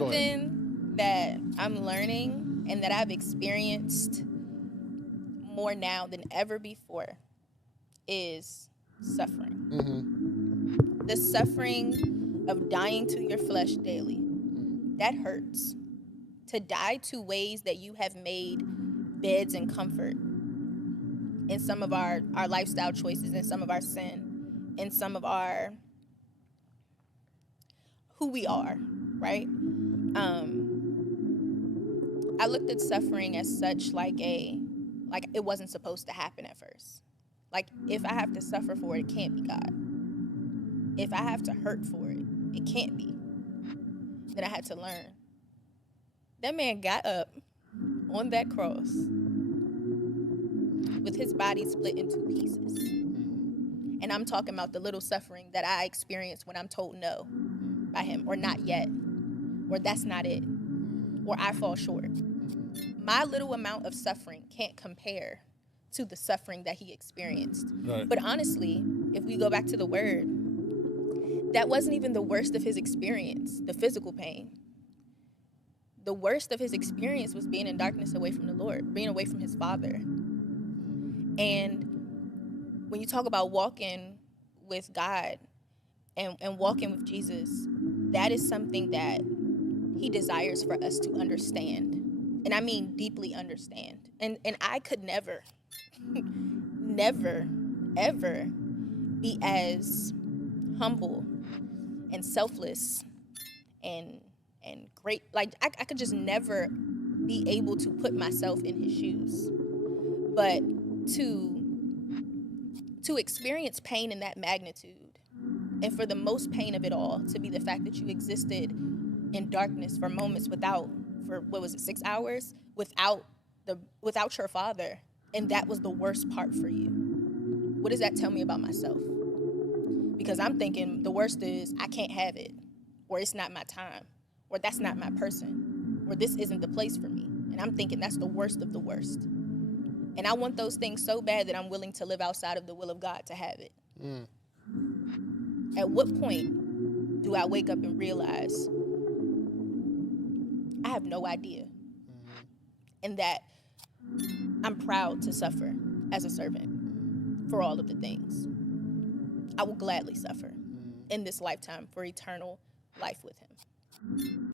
something that I'm learning and that I've experienced more now than ever before is suffering. Mm-hmm. The suffering of dying to your flesh daily. That hurts. To die to ways that you have made beds and comfort in some of our lifestyle choices, in some of our sin, in some of our who we are, right? I looked at suffering as such like it wasn't supposed to happen at first. Like if I have to suffer for it, it can't be God. If I have to hurt for it, it can't be. Then I had to learn. That man got up on that cross with his body split into pieces. And I'm talking about the little suffering that I experience when I'm told no by him, or not yet, or that's not it, or I fall short. My little amount of suffering can't compare to the suffering that he experienced. Right. But honestly, if we go back to the word, that wasn't even the worst of his experience, the physical pain. The worst of his experience was being in darkness away from the Lord, being away from his Father. And when you talk about walking with God and walking with Jesus, that is something that he desires for us to understand. And I mean deeply understand. And I could never, never, ever be as humble and selfless and great. Like I could just never be able to put myself in his shoes. But to experience pain in that magnitude, and for the most pain of it all to be the fact that you existed in darkness for moments for what was it, 6 hours without your Father, and that was the worst part for you. What does that tell me about myself? Because I'm thinking the worst is I can't have it, or it's not my time, or that's not my person, or this isn't the place for me. And I'm thinking that's the worst of the worst. And I want those things so bad that I'm willing to live outside of the will of God to have it. At what point do I wake up and realize I have no idea, and that I'm proud to suffer as a servant for all of the things? I will gladly suffer in this lifetime for eternal life with him.